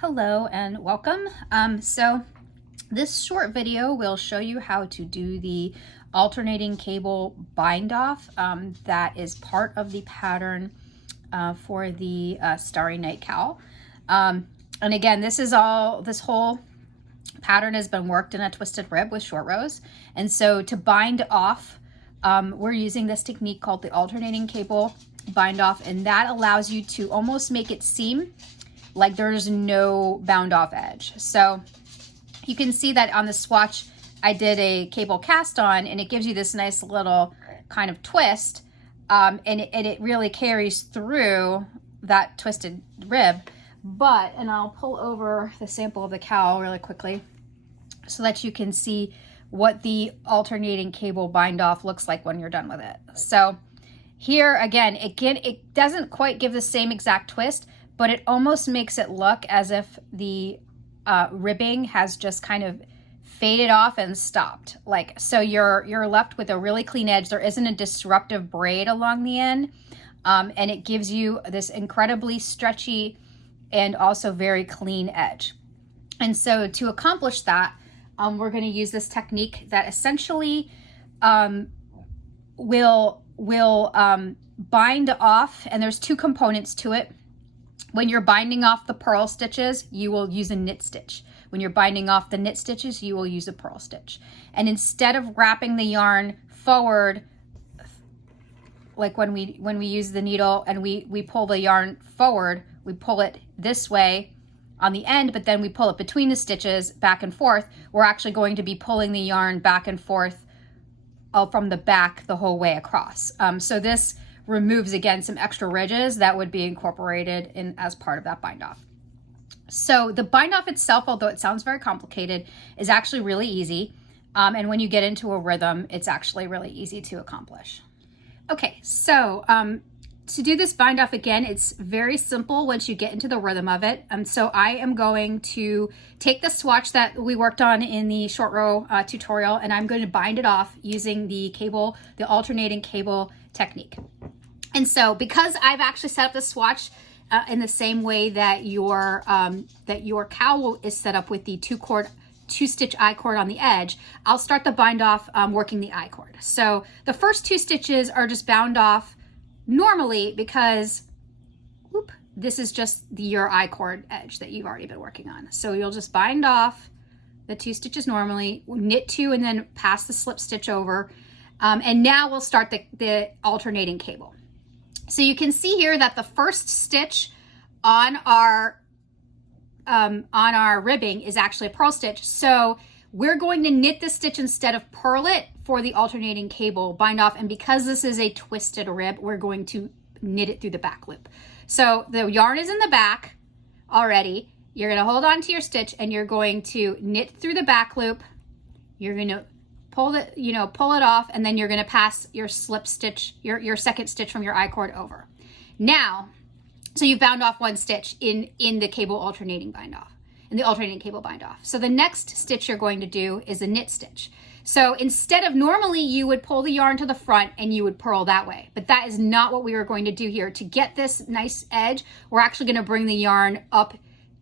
Hello and welcome. So this short video will show you how to do the alternating cable bind off that is part of the pattern for the Starry Night Cowl. And again, this whole pattern has been worked in a twisted rib with short rows. And so to bind off, we're using this technique called the alternating cable bind off, and that allows you to almost make it seem like there's no bound off edge. So you can see that on the swatch, I did a cable cast on, and it gives you this nice little kind of twist, and it really carries through that twisted rib. And I'll pull over the sample of the cowl really quickly so that you can see what the alternating cable bind off looks like when you're done with it. So here again, it doesn't quite give the same exact twist, but it almost makes it look as if the ribbing has just kind of faded off and stopped. So you're left with a really clean edge. There isn't a disruptive braid along the end, and it gives you this incredibly stretchy and also very clean edge. And so to accomplish that, we're going to use this technique that essentially will bind off, and there's two components to it. When you're binding off the purl stitches, you will use a knit stitch. When you're binding off the knit stitches, you will use a purl stitch. And instead of wrapping the yarn forward, like when we use the needle and we pull the yarn forward, we pull it this way on the end, but then we pull it between the stitches back and forth. We're actually going to be pulling the yarn back and forth from the back the whole way across. So this removes, again, some extra ridges that would be incorporated in as part of that bind off. So the bind off itself, although it sounds very complicated, is actually really easy. And when you get into a rhythm, it's actually really easy to accomplish. Okay, so to do this bind off, again, it's very simple once you get into the rhythm of it. So I am going to take the swatch that we worked on in the short row tutorial, and I'm going to bind it off using the alternating cable technique. And so because I've actually set up the swatch in the same way that your cowl is set up with the two stitch I-cord on the edge, I'll start the bind off working the I-cord. So the first two stitches are just bound off normally because this is just your I-cord edge that you've already been working on. So you'll just bind off the two stitches normally, knit two, and then pass the slip stitch over. And now we'll start the alternating cable. So you can see here that the first stitch on our ribbing is actually a purl stitch. So we're going to knit the stitch instead of purl it for the alternating cable bind off. And because this is a twisted rib, we're going to knit it through the back loop. So the yarn is in the back already. You're going to hold on to your stitch and you're going to knit through the back loop. You're going to pull it off, and then you're going to pass your slip stitch, your second stitch from your I-cord over. Now, so you've bound off one stitch in the cable alternating bind off, in the alternating cable bind off. So the next stitch you're going to do is a knit stitch. So instead of normally you would pull the yarn to the front and you would purl that way, but that is not what we are going to do here. To get this nice edge, we're actually going to bring the yarn up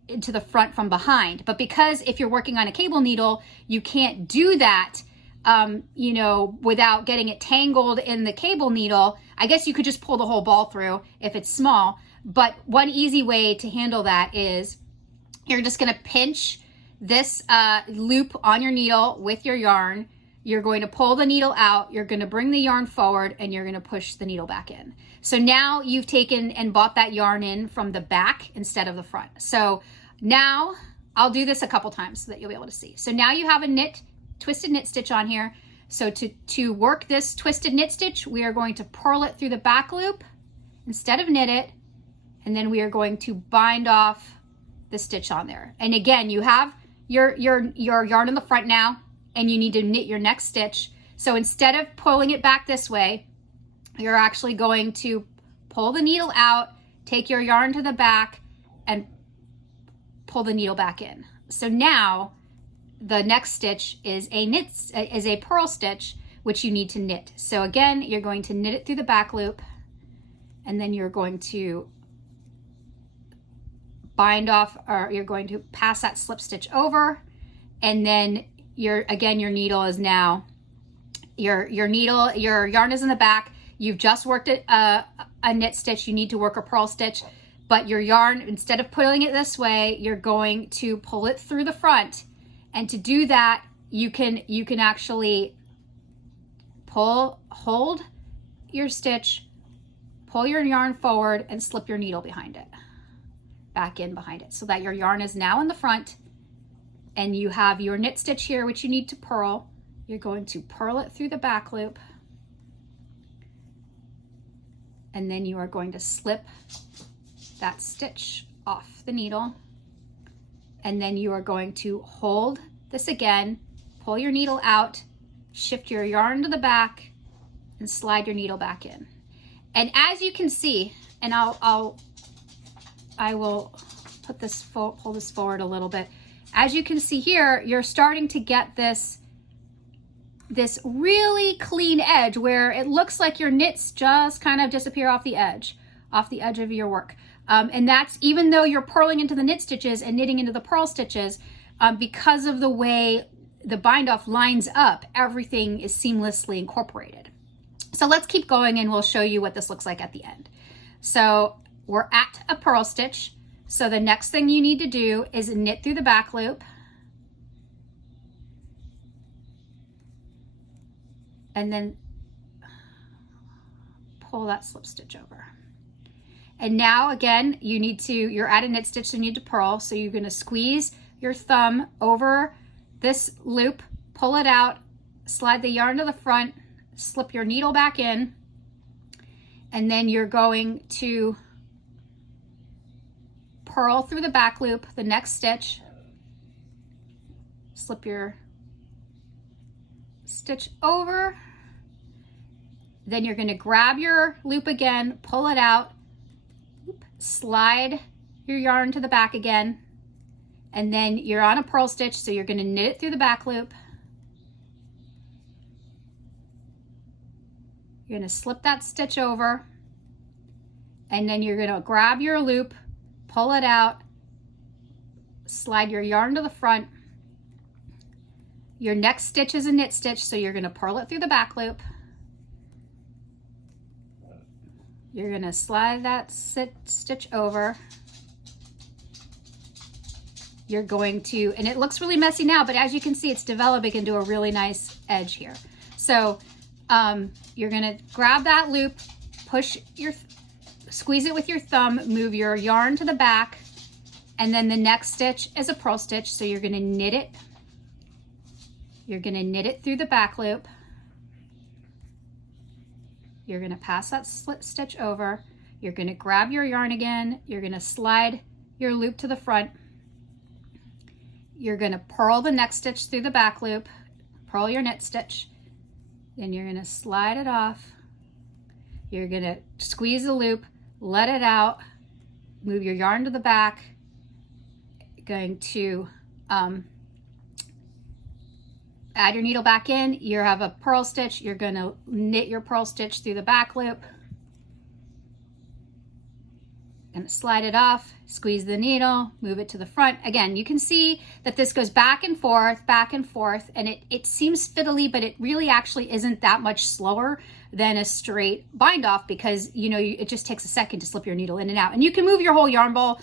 into the front from behind. But because if you're working on a cable needle, you can't do that without getting it tangled in the cable needle. I guess you could just pull the whole ball through if it's small. But one easy way to handle that is you're just going to pinch this loop on your needle with your yarn. You're going to pull the needle out. You're going to bring the yarn forward, and you're going to push the needle back in. So now you've taken and bought that yarn in from the back instead of the front. So now I'll do this a couple times so that you'll be able to see. So now you have a twisted knit stitch on here. So to work this twisted knit stitch, we are going to purl it through the back loop instead of knit it, and then we are going to bind off the stitch on there. And again, you have your yarn in the front now, and you need to knit your next stitch. So instead of pulling it back this way, you're actually going to pull the needle out, take your yarn to the back, and pull the needle back in. So now the next stitch is a purl stitch, which you need to knit. So again, you're going to knit it through the back loop, and then you're going to bind off, or you're going to pass that slip stitch over, and then your needle is now, your yarn is in the back. You've just worked a knit stitch. You need to work a purl stitch, but your yarn, instead of pulling it this way, you're going to pull it through the front. And to do that, you can actually hold your stitch, pull your yarn forward, and slip your needle behind it, back in behind it, so that your yarn is now in the front, and you have your knit stitch here, which you need to purl. You're going to purl it through the back loop, and then you are going to slip that stitch off the needle, and then you are going to hold this again, pull your needle out, shift your yarn to the back, and slide your needle back in. And as you can see, and I will put this pull this forward a little bit. As you can see here, you're starting to get this really clean edge where it looks like your knits just kind of disappear off the edge of your work. And that's even though you're purling into the knit stitches and knitting into the purl stitches, because of the way the bind off lines up, everything is seamlessly incorporated. So let's keep going and we'll show you what this looks like at the end. So we're at a purl stitch. So the next thing you need to do is knit through the back loop. And then pull that slip stitch over. And now again, you're at a knit stitch, so you need to purl. So you're gonna squeeze your thumb over this loop, pull it out, slide the yarn to the front, slip your needle back in, and then you're going to purl through the back loop, the next stitch, slip your stitch over, then you're going to grab your loop again, pull it out, slide your yarn to the back again, and then you're on a purl stitch, so you're going to knit it through the back loop. You're going to slip that stitch over, and then you're going to grab your loop, pull it out, slide your yarn to the front. Your next stitch is a knit stitch, so you're going to purl it through the back loop. You're going to slide that stitch over. You're going to, and it looks really messy now, but as you can see, it's developing into a really nice edge here. So you're going to grab that loop, squeeze it with your thumb, move your yarn to the back, and then the next stitch is a purl stitch, so you're going to knit it. You're going to knit it through the back loop. You're going to pass that slip stitch over. You're going to grab your yarn again. You're going to slide your loop to the front. You're going to purl the next stitch through the back loop, purl your knit stitch. Then you're going to slide it off. You're going to squeeze the loop, let it out, move your yarn to the back. You're going to add your needle back in. You have a purl stitch. You're going to knit your purl stitch through the back loop. Going to slide it off, squeeze the needle, move it to the front. Again, you can see that this goes back and forth, and it seems fiddly, but it really actually isn't that much slower than a straight bind off, because it just takes a second to slip your needle in and out. And you can move your whole yarn ball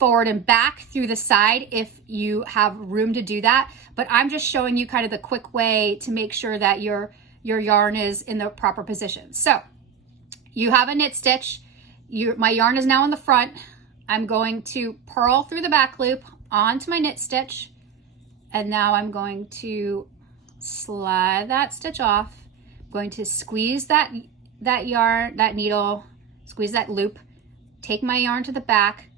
forward and back through the side if you have room to do that. But I'm just showing you kind of the quick way to make sure that your yarn is in the proper position. So you have a knit stitch. My yarn is now in the front. I'm going to purl through the back loop onto my knit stitch, and now I'm going to slide that stitch off. I'm going to squeeze that needle, squeeze that loop, take my yarn to the back,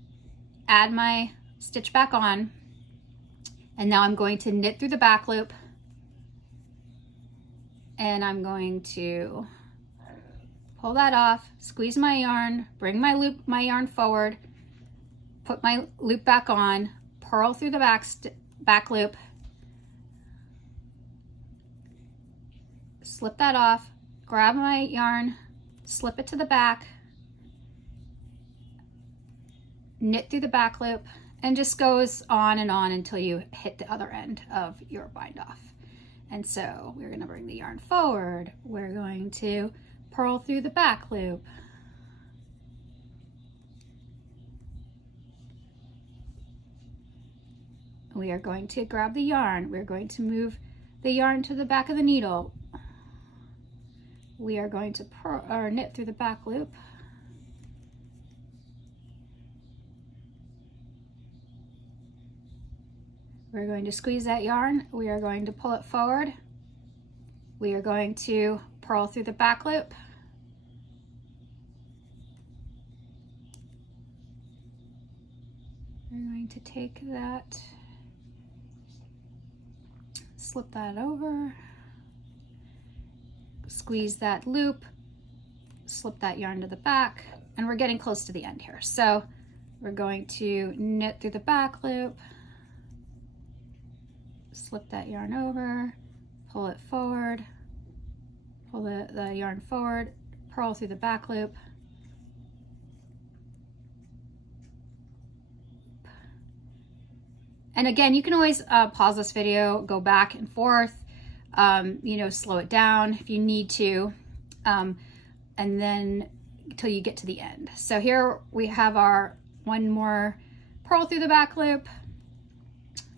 add my stitch back on, and now I'm going to knit through the back loop, and I'm going to pull that off, squeeze my yarn, bring my yarn forward, put my loop back on, purl through the back loop, slip that off, grab my yarn, slip it to the back, knit through the back loop, and just goes on and on until you hit the other end of your bind off. And so we're going to bring the yarn forward. We're going to purl through the back loop. We are going to grab the yarn. We're going to move the yarn to the back of the needle. We are going to knit through the back loop. We're going to squeeze that yarn. We are going to pull it forward. We are going to purl through the back loop. We're going to take that, slip that over, squeeze that loop, slip that yarn to the back, and we're getting close to the end here. So we're going to knit through the back loop, slip that yarn over, pull it forward, pull the yarn forward, purl through the back loop, and again, you can always pause this video, go back and forth, you know, slow it down if you need to, and then until you get to the end. So here we have our one more purl through the back loop,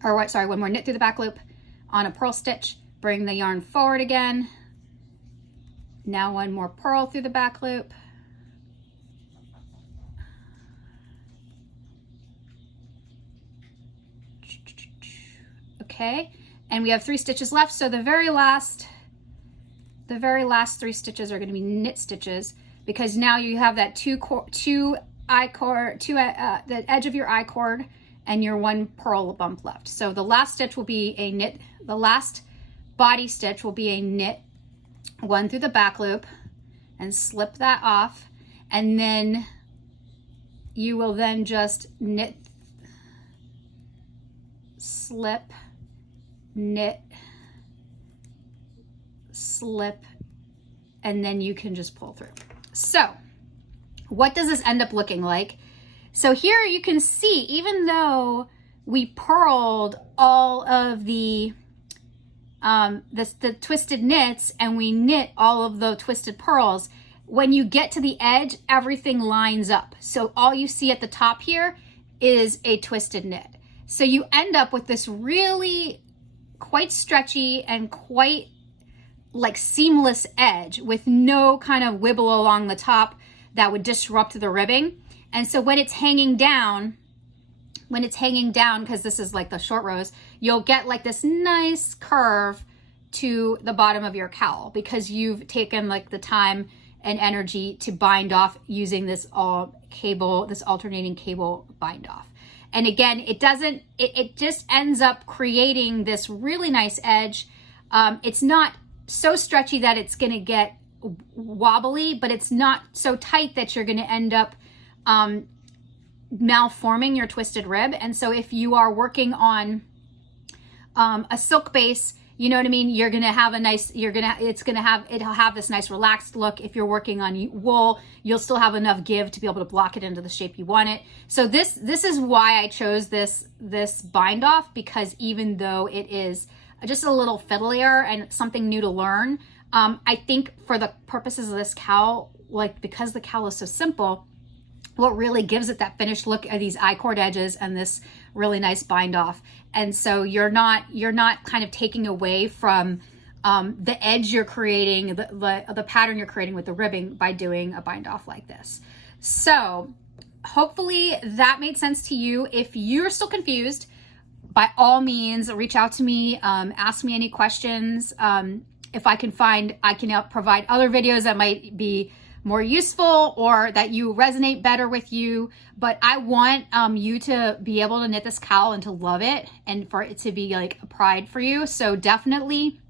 or what, sorry, one more knit through the back loop on a purl stitch, bring the yarn forward again. Now one more purl through the back loop. Okay, and we have 3 stitches left. So the very last 3 stitches are going to be knit stitches, because now you have that the edge of your I cord and your 1 purl bump left. So the last stitch will be a knit, the last body stitch will be a knit 1 through the back loop and slip that off, and then you will then just knit, slip, knit, slip, and then you can just pull through. So what does this end up looking like? So here you can see, even though we purled all of the twisted knits and we knit all of the twisted purls, when you get to the edge, everything lines up. So all you see at the top here is a twisted knit. So you end up with this really quite stretchy and quite like seamless edge with no kind of wibble along the top that would disrupt the ribbing. And so when it's hanging down, because this is like the short rows, you'll get like this nice curve to the bottom of your cowl, because you've taken like the time and energy to bind off using this alternating cable bind off. And again, it just ends up creating this really nice edge. It's not so stretchy that it's going to get wobbly, but it's not so tight that you're going to end up malforming your twisted rib. And so if you are working on a silk base, you know what I mean, you're going to have a nice, it'll have this nice relaxed look. If you're working on wool, you'll still have enough give to be able to block it into the shape you want it. So this is why I chose this bind off, because even though it is just a little fiddlier and something new to learn, I think for the purposes of this cowl, like because the cowl is so simple, what really gives it that finished look are these I-cord edges and this really nice bind off. And so you're not kind of taking away from the edge you're creating, the pattern you're creating with the ribbing by doing a bind off like this. So hopefully that made sense to you. If you're still confused, by all means, reach out to me, ask me any questions. If I can provide other videos that might be more useful or that you resonate better with you. But I want you to be able to knit this cowl and to love it, and for it to be like a pride for you. So definitely,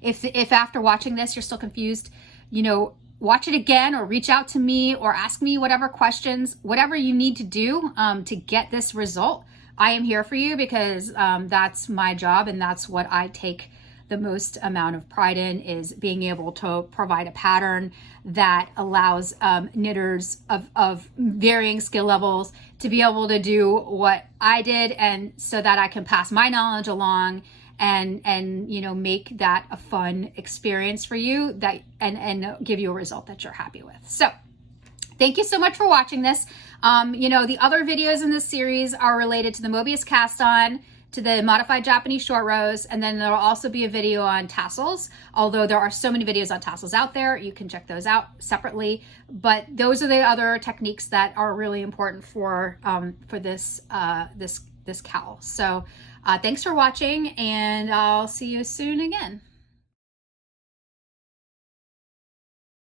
if after watching this you're still confused, you know, watch it again or reach out to me or ask me whatever questions, whatever you need to do to get this result. I am here for you, because that's my job and that's what I take the most amount of pride in is being able to provide a pattern that allows knitters of varying skill levels to be able to do what I did, and so that I can pass my knowledge along and you know, make that a fun experience for you, that and give you a result that you're happy with. So thank you so much for watching this. You know, the other videos in this series are related to the Mobius cast on, to the modified Japanese short rows, and then there'll also be a video on tassels. Although there are so many videos on tassels out there, you can check those out separately. But those are the other techniques that are really important for this this cowl. So thanks for watching, and I'll see you soon again.